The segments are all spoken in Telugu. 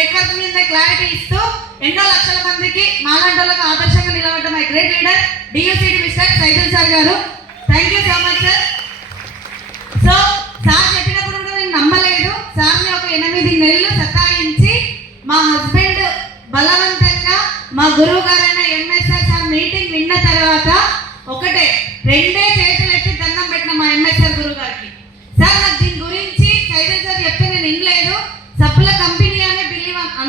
నెట్వర్క్ మీద క్లారిటీ ఇస్తూ ఎన్నో లక్షల మందికి మాలాంటోళ్ళకు ఆదర్శంగా నిలబడ్డ మై గ్రేట్ లీడర్ డియూసిడి మిస్టర్ సైదుల్ సార్ గారు. Thank you so much sir. So sir చెప్పినప్పుడు కూడా నేను నమ్మలేదు. సార్ని ఒక 8 నెలలు సతాయించి మా హస్బెండ్ బలవంతంగా మా గురువు గారైన ఎంఎస్ఆర్ సార్ మీటింగ్ విన్న తర్వాత ఒకటే 2 చేతులు ఎత్తి దండం పెట్టిన మా ఎంఎస్ఆర్ గురువు గారికి. సార్ నాకు దీని గురించి సైదుల్ సార్ చెప్తే నేను వినలేదు, సబ్బుల కంపెనీ అనే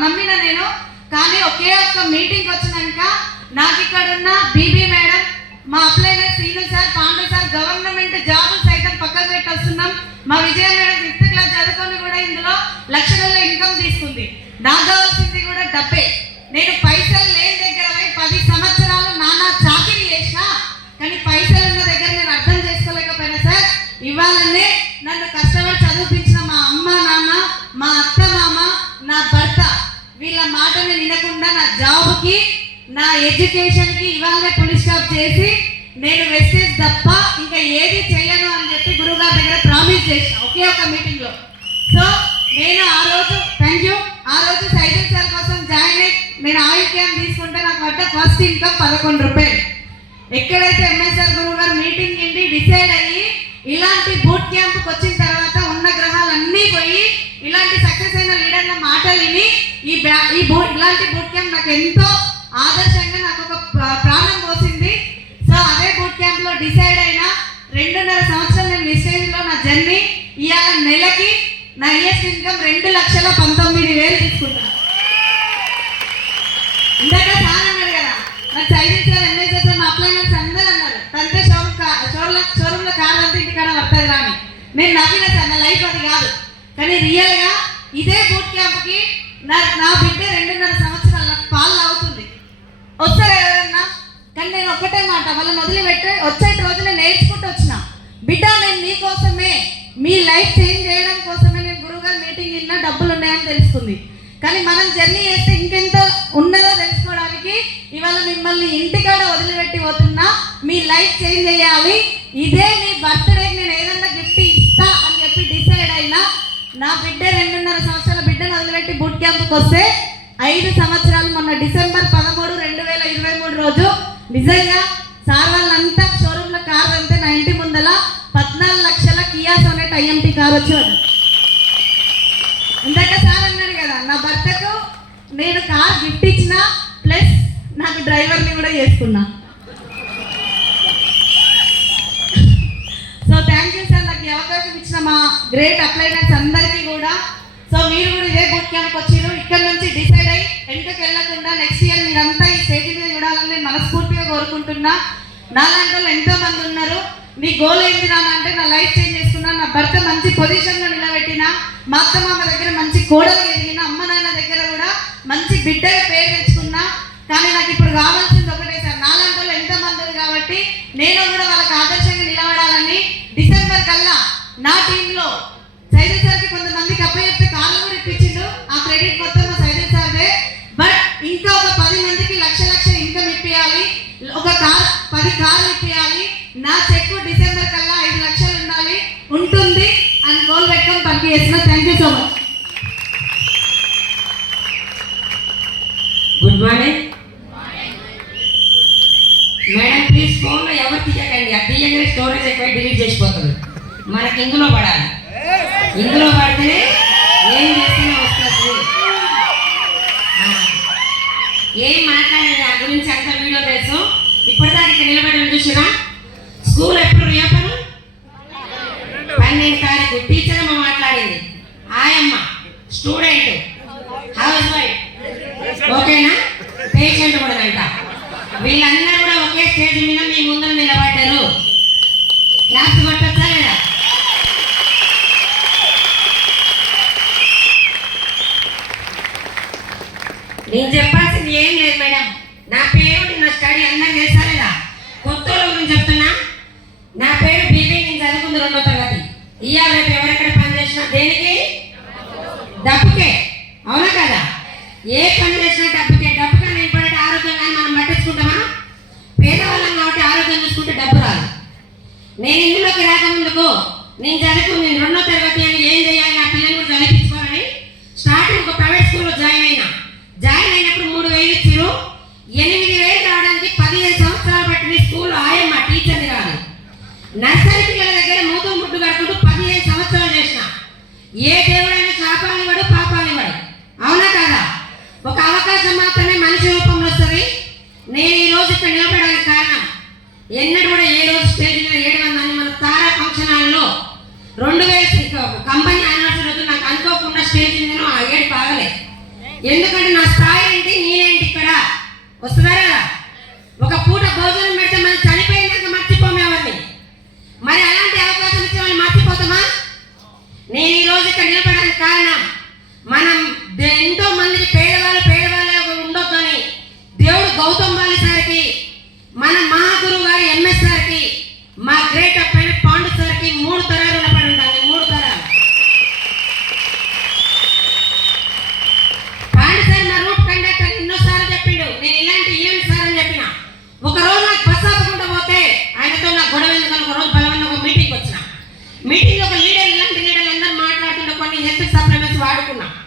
నమ్మిన నేను. కానీ ఒకే ఒక్క మీటింగ్ వచ్చినాక నాకు ఇక్కడ ఉన్న బీబీ మేడం, మా అప్లైనర్ Srinu sir, Pandu sir government జాబులు సైతం పక్కన పెట్టి వస్తున్నాం. మా విజయ మేడం 5th క్లాస్ చదువుకొని కూడా ఇందులో లక్షలలో ఇన్కమ్ తీసుకుంది. నాకు కావాల్సింది కూడా డబ్బే. నేను పైసలు లేని దగ్గర 10 సంవత్సరాలు నానా చాకిరీ చేసినా, కానీ పైసలు ఉన్న దగ్గర నేను అర్థం చేసుకోలేకపోయినా సార్. ఇవాళనే నన్ను కష్టపడి చదివించిన మా అమ్మ నాన్న, మా అత్త మామ, నా భర్త వీళ్ళ మాటని వినకుండా నా జాబ్కి, నా ఎడ్యుకేషన్కి ఇవాళనే పులి స్టాప్ చేసి నేను వెస్టేజ్ తప్ప ఇంకా ఏది చేయను అని చెప్పి గురువుగారి దగ్గర ప్రామిస్ చేసిన ఒకే ఒక మీటింగ్లో. సో నేను ఆ రోజు థ్యాంక్ యూ, ఆ రోజు సైదుల్ సార్ కోసం జాయిన్ అయ్యి నేను ఆయిల్ క్యాన్ తీసుకుంటే నాకు పడ్డ ఫస్ట్ ఇన్కమ్ 11 రూపాయలు. ఎక్కడైతే ఎంఎస్ఆర్ గురువు గారు మీటింగ్ ఇండి డిసైడ్ అయ్యి ఇలాంటి బూట్ క్యాంప్కి వచ్చిన తర్వాత ఉన్న గ్రహాలన్నీ పోయి ఇలాంటి సక్సెస్ అయిన లీడర్ల మాటలు విని ఇలాంటి బూట్ క్యాంప్ నాకు ఎంతో ఆదర్శంగా నాకు ఒక ప్రాణం పోసింది. సో అదే బూట్ క్యాంప్ లో డిసైడ్ అయిన 2.5 సంవత్సరాలు నేను విషయంలో నా జర్నీ. ఇవాళ నెలకి నా ఇయర్స్ ఇన్కమ్ 2,19,000 తీసుకుంటాను. ఇందాక సార్ అన్నాడు కదా, నాకు సైదుల్ సార్ ఎంఎస్ఆర్ సార్ మా అప్లైనర్స్ అందరూ అన్నారు తంతే షోరూంలో కారు అంతా ఇంటికాడ వస్తుంది రాని. నేను నవ్విన సార్, నా లైఫ్ అది కాదు. కానీ రియల్గా ఇదే బూట్ క్యాంప్కి నా బిడ్డ 2.5 సంవత్సరాలు నాకు పాలు అవుతుంది. వస్తారు ఎవరన్నా, కానీ నేను ఒక్కటే మాట వాళ్ళని వదిలిపెట్టి వచ్చేటి రోజు నేను నేర్చుకుంటూ వచ్చిన బిడ్డ నేను మీకోసమే, మీ లైఫ్ చేంజ్ చేయడం కోసమే నేను గురువుగారు మీటింగ్ విన్నా డబ్బులు ఉన్నాయని తెలుస్తుంది. కానీ మనం జర్నీ చేస్తే ఇంకెంతో ఉన్నదో తెలుసుకోవడానికి ఇవాళ మిమ్మల్ని ఇంటికాడ వదిలిపెట్టి పోతున్నా. మీ లైఫ్ చేంజ్ చేయాలి, ఇదే మీ బర్త్డేకి నేను ఏదన్నా గిఫ్ట్ ఇస్తా అని చెప్పి డిసైడ్ అయినా నా బిడ్డ 2.5 సంవత్సరాల బిడ్డను వదిలిపెట్టి బూట్ క్యాంప్కి వస్తే 5 సంవత్సరాలు మొన్న డిసెంబర్ 13, 2023 రోజు నిజంగా సార్ వాళ్ళంతా షోరూంలో కారు అంతే నా ఇంటి ముందల 14 లక్షల కియా సోనెట్ ఐఎంటీ కారు వచ్చేవాడు. ఇందాక సార్ అన్నాడు కదా, నా భర్తకు నేను కార్ గిఫ్ట్ ఇచ్చిన ప్లస్ నాకు డ్రైవర్ని కూడా చేసుకున్నా. సో థ్యాంక్ యూ సార్, నాకు ఈ అవకాశం ఇచ్చిన మా గ్రేట్ అప్లైనర్స్ అందరికీ కూడా. సో మీరు కూడా ఇదే బూట్ క్యాంప్కి వచ్చారు, ఇక్కడ నుంచి డిసైడ్ అయ్యి వెనుకకి వెళ్ళకుండా నెక్స్ట్ ఇయర్ మీరంతా ఈ స్టేజ్ మీద చూడాలని నేను మనస్ఫూర్తిగా కోరుకుంటున్నా. నాలాంటి వాళ్ళు ఎంతో మంది ఉన్నారు. నీ గోల్ ఏంటి నాన్న అంటే నా లైఫ్ చేంజ్ చేసుకున్నా, నా భర్త మంచి పొజిషన్లో నిలబెట్టిన, మా అత్త మామ దగ్గర మంచి కోడలు ఎదిగిన, అమ్మ నాన్న దగ్గర కూడా మంచి బిడ్డగా పేరు తెచ్చుకున్నా. కానీ నాకు ఇప్పుడు కావాల్సింది ఒకటే సార్, నాలాంటి వాళ్ళు ఎంతో మంది కాబట్టి నేను కూడా వాళ్ళకి ఆదర్శంగా నిలబడాలని డిసెంబర్ కల్లా నా టీంలో సైదుల్ సార్కి కొంతమందికి అప్పచెప్పి కార్లు కూడా ఇప్పించిండు. ఆ క్రెడిట్ మొత్తం మా సైదుల్ సార్దే. బట్ ఇంకా ఒక 10 మందికి లక్ష ఇన్కమ్ ఇప్పియాలి, ఒక 10 కార్లు ఇప్పియాలి. నా చెక్కు డిసెంబర్ కల్లా 5 లక్షలు ఉండాలి, ఉంటుంది అని గోల్ పెట్టుకొని పని చేసిన. Thank you so much. Good morning madam. Please ఫోన్లో ఎవరు తీయకండి, అది తీయగానే స్టోరేజ్ ఎక్కువ డిలీట్ చేసిపోతుంది. మనకి ఇందులో పడాలి, ఇందులో పడితేనే ఏం చేస్తూనే వస్తుంది. ఏం మాట్లాడేది ఆ గురించి అంత వీడియో తెలుసు. ఇప్పటిదాకా ఇక్కడ నిలబడి చూసినా స్కూల్ ఎప్పుడు రియోపెన్ 12వ తారీఖు. టీచర్ అమ్మ మాట్లాడింది, ఆయమ్మ, స్టూడెంట్, హౌస్ వైఫ్, ఓకేనా, పేషెంట్ కూడా అంట. వీళ్ళందరూ కూడా ఒకే స్టేజ్ మీద మీ ముందర నిలబడ్డారు. క్లాస్ కొట్టొచ్చా లేదా? నేను చెప్పాల్సింది ఏం లేదు మేడం. నా పేరు, నా స్టడీ అందరూ తెలుసా లేదా? కొత్త గురించి చెప్తున్నా. నా పేరు బీబీ, నేను చదువుకుంది 2వ తరగతి. ఇవాళ రేపు ఎవరెక్కడ పని చేసినా దేనికి? డబ్బుకే, అవునా కదా? ఏ పని చేసినా డబ్బుకే. డబ్బు కానీ ఇంపార్టెంట్, ఆరోగ్యం కానీ మనం పట్టించుకుంటామా? పేదవాళ్ళం కాబట్టి ఆరోగ్యం చూసుకుంటే డబ్బు రాదు. నేను ఇందులోకి రాకముందుకు నేను చదువుకుని 2వ తరగతి అని ఏం చేయాలి, నా పిల్లలు కూడా చదివించుకోవాలని స్టార్టింగ్ ఒక ప్రైవేట్ స్కూల్లో జాయిన్ అయినప్పుడు 3,000 ఇచ్చారు. 8,000 రావడానికి 15 సంవత్సరాలు పట్టింది. స్కూల్ ఆయమ్మ టీచర్ని కాదు. నర్సరీ పిల్లల దగ్గర మూతు ముట్టు కట్టుకుంటూ 15 సంవత్సరాలు చేసిన. ఏ దేవుడైనా శాపాలివాడు పాపాలివాడు, అవునా కాదా? ఒక అవకాశం మాత్రమే మనిషి రూపంలో వస్తుంది. నేను ఈ రోజు ఇక్కడ నిలబడడానికి కారణం, ఎన్నడూ కూడా ఏ రోజు స్టేజ్ మీద 700 మన తారా ఫంక్షన్ హాల్లో 2000 కంపెనీ యానివర్సరీ రోజు నాకు అనుకోకుండా స్టేజ్ మీద ఆ ఏడు బాగలే. ఎందుకంటే నా స్థాయి ఏంటి, నేనేంటి ఇక్కడ వస్తున్నారా? ఒక పూట భోజనం పెడితే మనం చనిపోయినాక మర్చిపోము ఎవరిని. మరి అలాంటి అవకాశం ఇచ్చి వాళ్ళు మర్చిపోతామా? నేను ఈ రోజు ఇక్కడ నిలబడడానికి కారణం, మనం ఎంతో మందికి పేదవాళ్ళే ఉండొద్దని దేవుడు గౌతమ్ బాలి సార్కి, మన మహాగురువు గారి ఎంఎస్ సార్కి, మా గ్రేట్ అప్పైన పాండు సార్కి 3 తరాలు నిలబడి ఉంటాను. 3 తరాలు. పాండు సార్ నా రూట్ కండక్టర్ ఎన్నోసార్లు చెప్పిండు, నేను ఇలాంటి ఈవెంట్ సార్ అని చెప్పిన. ఒక రోజు నాకు బస్ ఆపకుండా పోతే ఆయనతో నాకు గొడవ ఎందుకని ఒక రోజు బలవన్న ఒక మీటింగ్కి వచ్చిన. మీటింగ్ ఒక లీడర్, ఇలాంటి లీడర్లు అందరూ మాట్లాడుతుంటే కొన్ని హెల్త్ సప్లిమెంట్స్ వాడుకున్నాక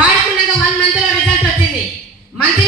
1 month లో రిజల్ట్ వచ్చింది. మంచి